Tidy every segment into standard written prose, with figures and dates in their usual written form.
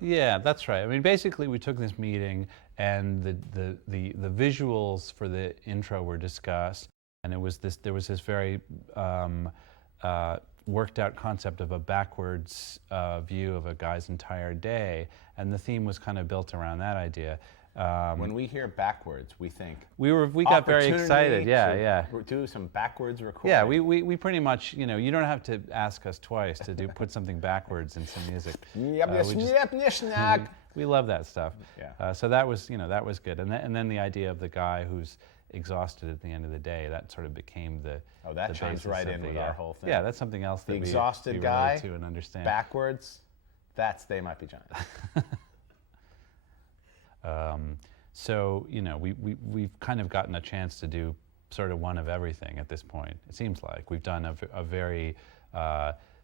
Yeah, that's right. I mean, basically, we took this meeting, and the visuals for the intro were discussed, and there was this very worked out concept of a backwards view of a guy's entire day, and the theme was kind of built around that idea. When we hear backwards, we think we got very excited. Yeah, to yeah. Do some backwards recording. Yeah, we pretty much, you know, you don't have to ask us twice to put something backwards in some music. We love that stuff. Yeah. So that was, you know, that was good. And then the idea of the guy who's exhausted at the end of the day, that sort of became the that chimes right in with our whole thing. Yeah, that's something else that the exhausted guy relate to and understand. Backwards, that's They Might Be Giants. So, you know, we've kind of gotten a chance to do sort of one of everything at this point, it seems like. We've done a very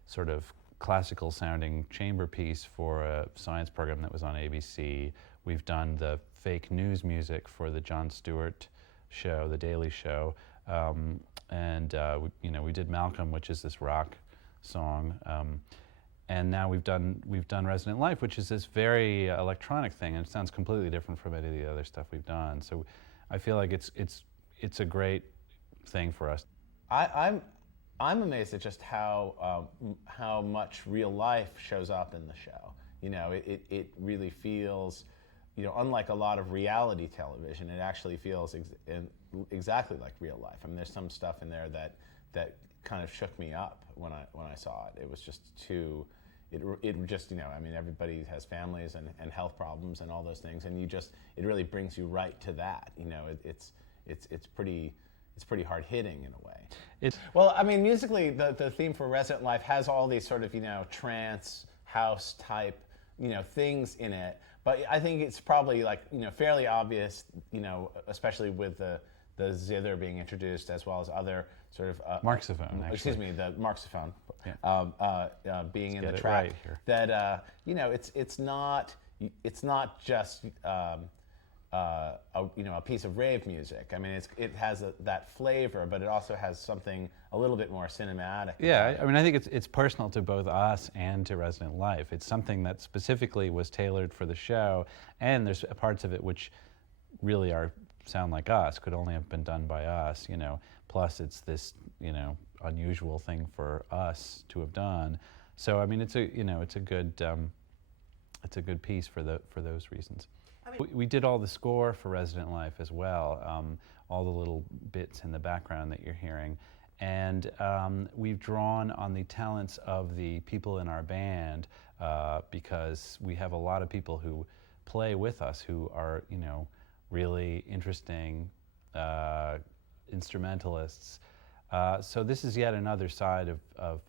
sort of classical sounding chamber piece for a science program that was on ABC. We've done the fake news music for the Jon Stewart show, The Daily Show. We did Malcolm, which is this rock song. And now we've done Resident Life, which is this very electronic thing, and it sounds completely different from any of the other stuff we've done. So I feel like it's a great thing for us. I'm amazed at just how much real life shows up in the show. You know, it really feels, you know, unlike a lot of reality television, it actually feels exactly like real life. I mean, there's some stuff in there that kind of shook me up when I saw it. It was just too, it just, you know, I mean, everybody has families and health problems and all those things, and it really brings you right to that. You know, it's pretty hard hitting in a way. Well, I mean, musically, the theme for Resident Life has all these sort of, you know, trance, house type, you know, things in it. But I think it's probably, like, you know, fairly obvious, you know, especially with the zither being introduced, as well as other sort of marxophone. Actually. Excuse me, the marxophone being in the track. Right here. That you know, it's not just a piece of rave music. I mean, it has that flavor, but it also has something a little bit more cinematic. Yeah, I mean, I think it's personal to both us and to Resident Life. It's something that specifically was tailored for the show, and there's parts of it which really sound like us, could only have been done by us, you know. Plus, it's this, you know, unusual thing for us to have done. So, I mean, it's a good piece for those reasons. We did all the score for Resident Life as well, all the little bits in the background that you're hearing. And we've drawn on the talents of the people in our band because we have a lot of people who play with us who are, you know, really interesting instrumentalists. So this is yet another side of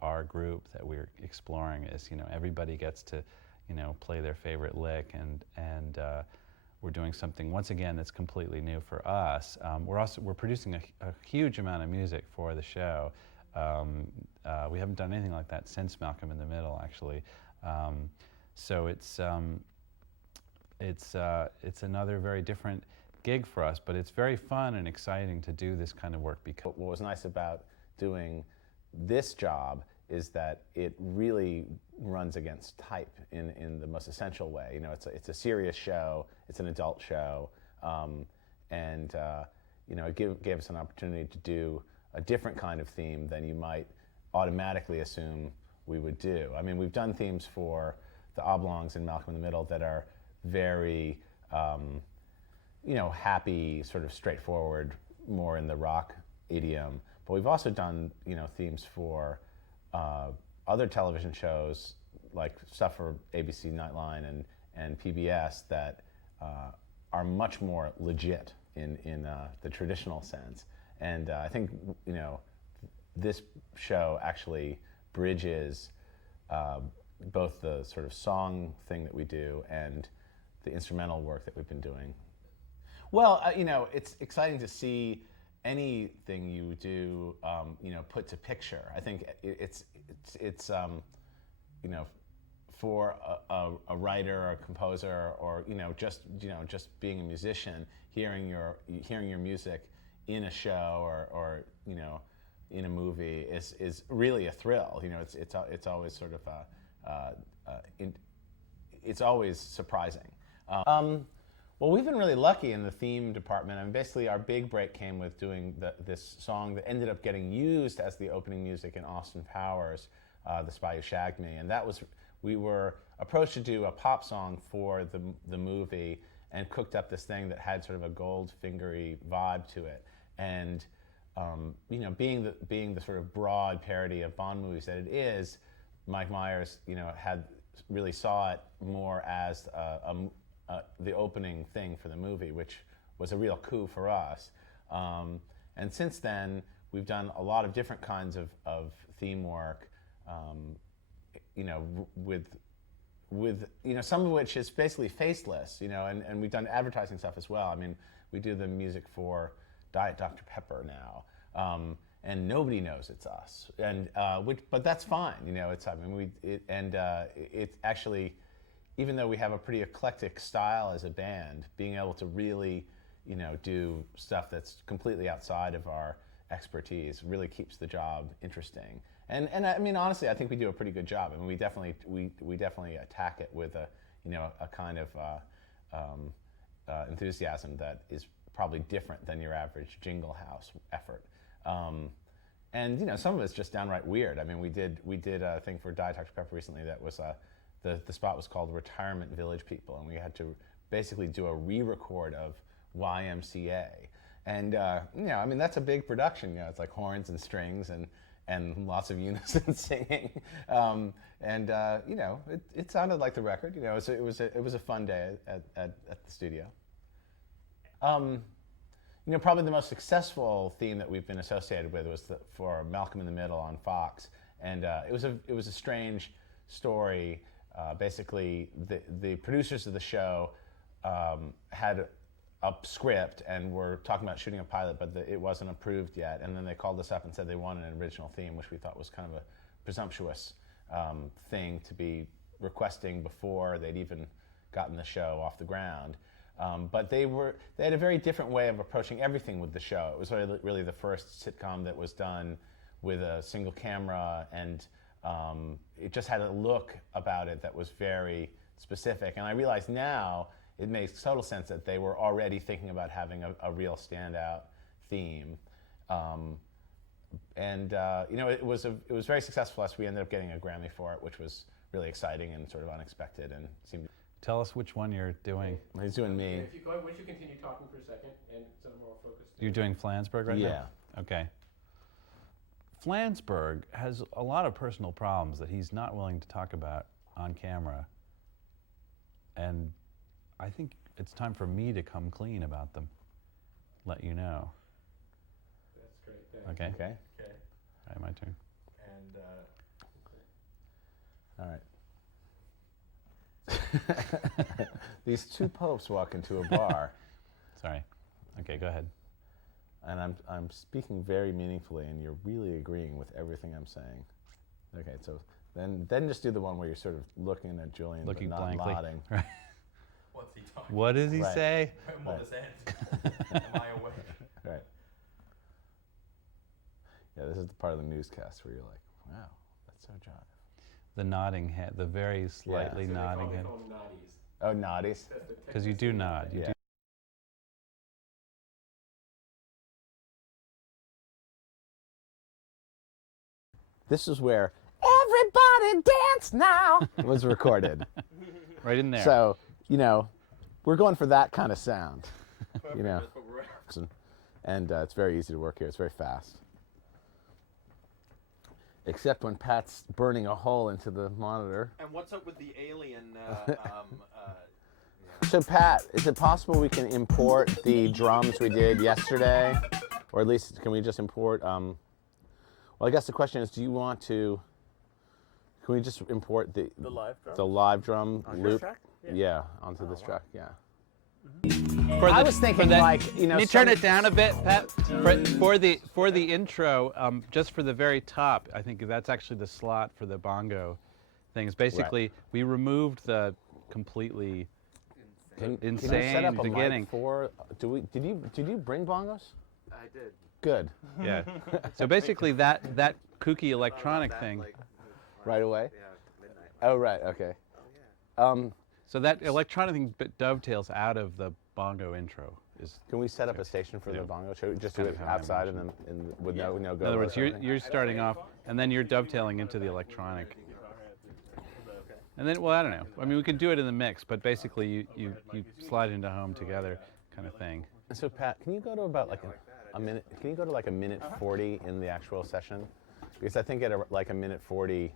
our group that we're exploring, is, you know, everybody gets to, you know, play their favorite lick, and we're doing something, once again, that's completely new for us. We're producing a huge amount of music for the show. We haven't done anything like that since Malcolm in the Middle, actually. So it's another very different gig for us, but it's very fun and exciting to do this kind of work. Because what was nice about doing this job is that it really runs against type in the most essential way. You know, it's a serious show, it's an adult show, and you know, it gave us an opportunity to do a different kind of theme than you might automatically assume we would do. I mean, we've done themes for the Oblongs and Malcolm in the Middle that are very, you know, happy, sort of straightforward, more in the rock idiom. But we've also done, you know, themes for other television shows, like stuff for ABC Nightline and PBS, that are much more legit in the traditional sense. And I think, you know, this show actually bridges both the sort of song thing that we do and the instrumental work that we've been doing. Well, you know, it's exciting to see anything you do, you know, put to picture. I think it's you know, for a writer or a composer, or you know, just being a musician, hearing your music in a show or you know, in a movie is really a thrill. You know, it's always sort of it's always surprising. Well, we've been really lucky in the theme department. I mean, basically, our big break came with doing this song that ended up getting used as the opening music in Austin Powers, The Spy Who Shagged Me. And that was, we were approached to do a pop song for the movie and cooked up this thing that had sort of a Goldfingery vibe to it. And you know, being the sort of broad parody of Bond movies that it is, Mike Myers, you know, really saw it more as the opening thing for the movie, which was a real coup for us. And since then, we've done a lot of different kinds of theme work, you know, with you know, some of which is basically faceless, you know, and we've done advertising stuff as well. I mean, we do the music for Diet Dr. Pepper now, and nobody knows it's us, and but that's fine, you know. It's, I mean, it's actually, even though we have a pretty eclectic style as a band, being able to really, you know, do stuff that's completely outside of our expertise really keeps the job interesting. And I mean, honestly, I think we do a pretty good job. I mean, we definitely attack it with a kind of enthusiasm that is probably different than your average Jingle House effort. And you know, some of it's just downright weird. I mean, we did a thing for Diet Dr. Pepper recently that was the spot was called Retirement Village People, and we had to basically do a re-record of YMCA. And you know, I mean, that's a big production. You know, it's like horns and strings and lots of unison singing. You know, it sounded like the record. You know, it was a fun day at the studio. You know, probably the most successful theme that we've been associated with was for Malcolm in the Middle on Fox, and it was a strange story. Basically, the producers of the show had a script and were talking about shooting a pilot, but it wasn't approved yet. And then they called us up and said they wanted an original theme, which we thought was kind of a presumptuous thing to be requesting before they'd even gotten the show off the ground. But they had a very different way of approaching everything with the show. It was really the first sitcom that was done with a single camera, and it just had a look about it that was very specific. And I realize now it makes total sense that they were already thinking about having a real standout theme. You know, it was very successful for us. We ended up getting a Grammy for it, which was really exciting and sort of unexpected, and seemed. Tell us which one you're doing. He's doing me. If you go, once you continue talking for a second, and some more focused. You're doing Flansburgh right now? Yeah. Okay. Flansburgh has a lot of personal problems that he's not willing to talk about on camera. And I think it's time for me to come clean about them. Let you know. That's great. Thanks. Okay? Okay. Okay. All right, my turn. And All right. These two popes walk into a bar. Sorry. Okay, go ahead. And I'm speaking very meaningfully, and you're really agreeing with everything I'm saying. Okay, so then just do the one where you're sort of looking at Julian, Looking but not blankly. nodding. Right. what's he talking? What does he Right. say? When will this end? Am I awake? Right. Yeah, this is the part of the newscast where you're like, wow, that's so jive. The nodding head, the very slightly So nodding they head. call them noddies. Oh, noddies. Because you do nod. You Yeah. do. This is where "Everybody Dance Now" was recorded. Right in there. So, you know, we're going for that kind of sound. You know, That's what we're after. and it's very easy to work here. It's very fast. Except when Pat's burning a hole into the monitor. And what's up with the alien? So Pat, is it possible we can import the drums we did yesterday? Or at least, can we just import, well, I guess the question is, do you want to, can we just import the live drum On this loop? track? Yeah, onto this track, yeah. I was thinking, like, you know, Can you turn it down a bit, Pat? For the intro, just for the very top, I think that's actually the slot for the bongo things. Basically, we removed the completely insane can you set up a beginning. mic for, did you bring bongos? I did. Good. Yeah. So basically, that kooky electronic That, thing. like, Right away? yeah, midnight. Oh, right, okay. Oh, yeah. So that electronic thing dovetails out of the bongo intro. Can we set up a station for the bongo show? Just do kind it of how I outside and with no go. In other words, you're starting off, and then you're dovetailing into the electronic. And then, well, I don't know. I mean, we could do it in the mix, but basically you slide into home together kind of thing. So Pat, can you go to about like a minute? Can you go to like a minute 40 in the actual session? Because I think at like a minute 40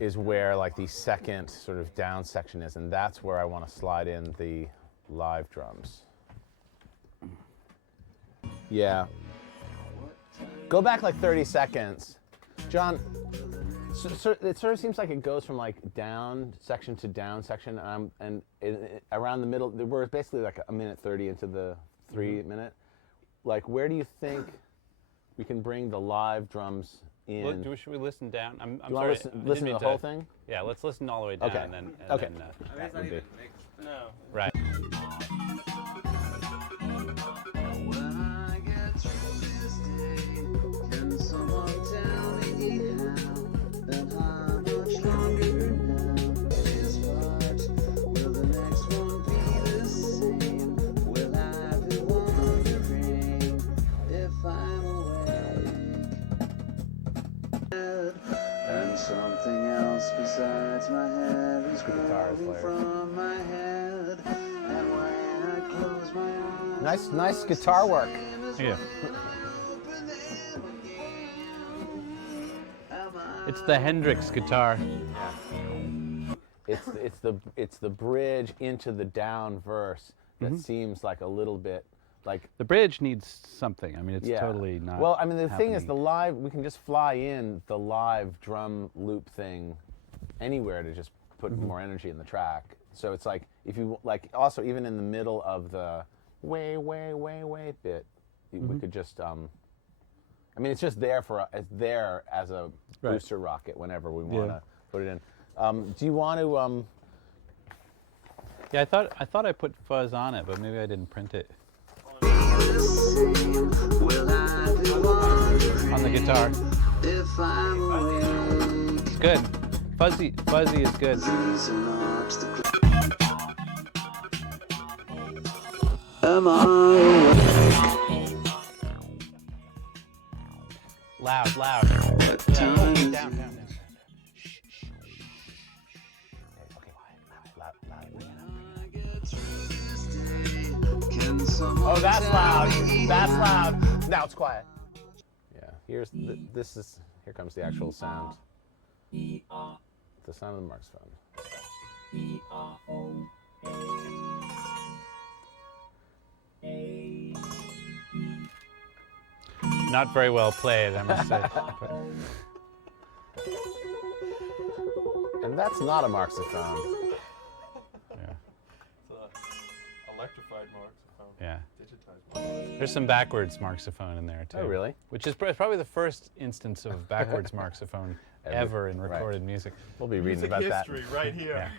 is where like the second sort of down section is, and that's where I want to slide in the live drums. Yeah. Go back like 30 seconds. John, so it sort of seems like it goes from like down section to down section, and around the middle, we're basically like a minute 30 into the 3 minute. Like, where do you think we can bring the live drums in? Well, should we listen down? I'm you sorry. Listen to the whole thing? Yeah, let's listen all the way down. Okay. And then, Okay. That would be. No. Right. Something else besides my head is growing from my head, and when I close my eyes, Nice guitar work. Yeah. It's the Hendrix guitar. It's the bridge into the down verse that seems like a little bit like The bridge needs something. I mean, it's totally not. Well, I mean, the thing is, happening. the live, we can just fly in the live drum loop thing anywhere to just put more energy in the track. So it's like, if you, like, also even in the middle of the way bit, we could just, I mean, it's just there it's there as a booster rocket whenever we want to put it in. Do you want to, Yeah, I thought I put fuzz on it, but maybe I didn't print it. On the guitar. It's good. Fuzzy is good. Loud. Down. oh, that's loud. Now it's quiet. Yeah, here comes the actual sound. The sound of the Mark's phone. Not very well played, I must say. And that's not a Marxophone. Yeah. It's an electrified marxophone. Yeah. Digitized marxophone. There's some backwards marxophone in there too. Oh, really? Which is probably the first instance of backwards marxophone ever in recorded music. We'll be reading Music about history right here.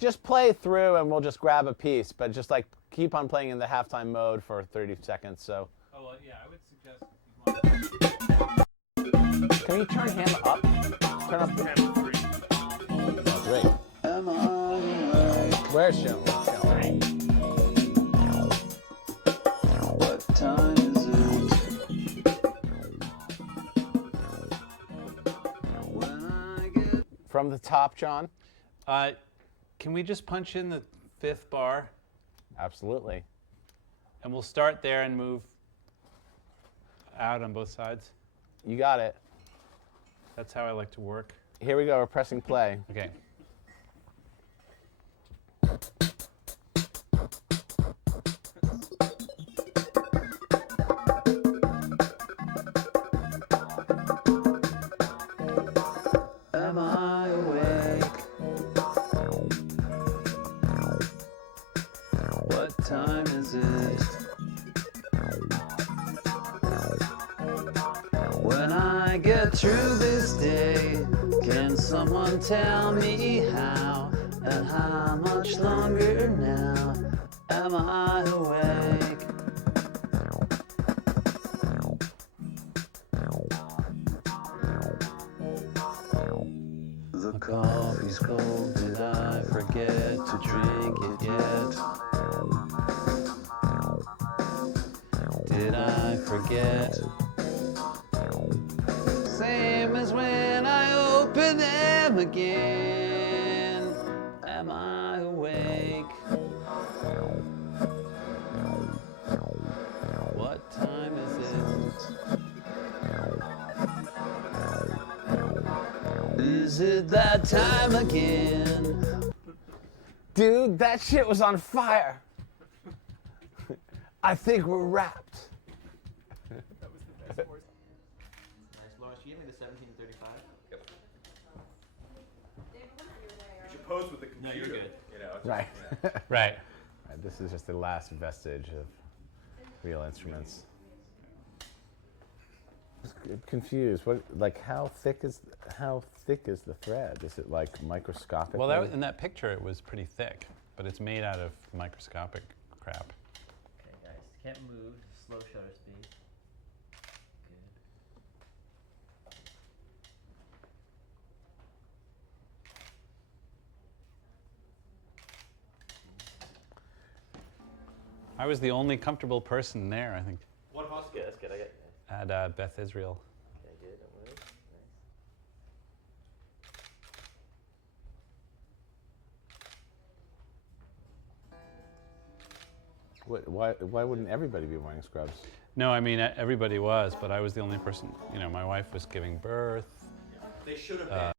Just play through and we'll just grab a piece, but just like keep on playing in the halftime mode for 30 seconds. So. Oh, well, yeah, I would suggest. Can you turn him up? Turn up the. Oh, great. Where's Shell? What time is it? When I get From the top, John? Can we just punch in the 5th bar? Absolutely. And we'll start there and move out on both sides. You got it. That's how I like to work. Here we go. We're pressing play. Okay. am I awake? What time is it? When I I get through this day? Can someone tell me how? And how much longer now am I awake? The coffee's cold, did I forget to drink it yet? Did I forget? Same as when I open them again. Am I awake? What time is it? Is it that time again? Dude, that shit was on fire. I think we're wrapped. Nice, Lawrence. You gave me the 1735. Yep. You should pose with the computer. No, you're good. You know, Right. Right. This is just the last vestige of real instruments. I'm confused. What, like, how thick is the thread? Is it like microscopic? Well, in that picture, it was pretty thick, but it's made out of microscopic crap. Okay, guys, can't move. Slow shutter speed. Good. I was the only comfortable person there, I think, What hospital? Good, that's good. I got. at Beth Israel. Okay, good. Don't move. Nice. Why wouldn't everybody be wearing scrubs? No, I mean, everybody was, but I was the only person, my wife was giving birth. They should have been.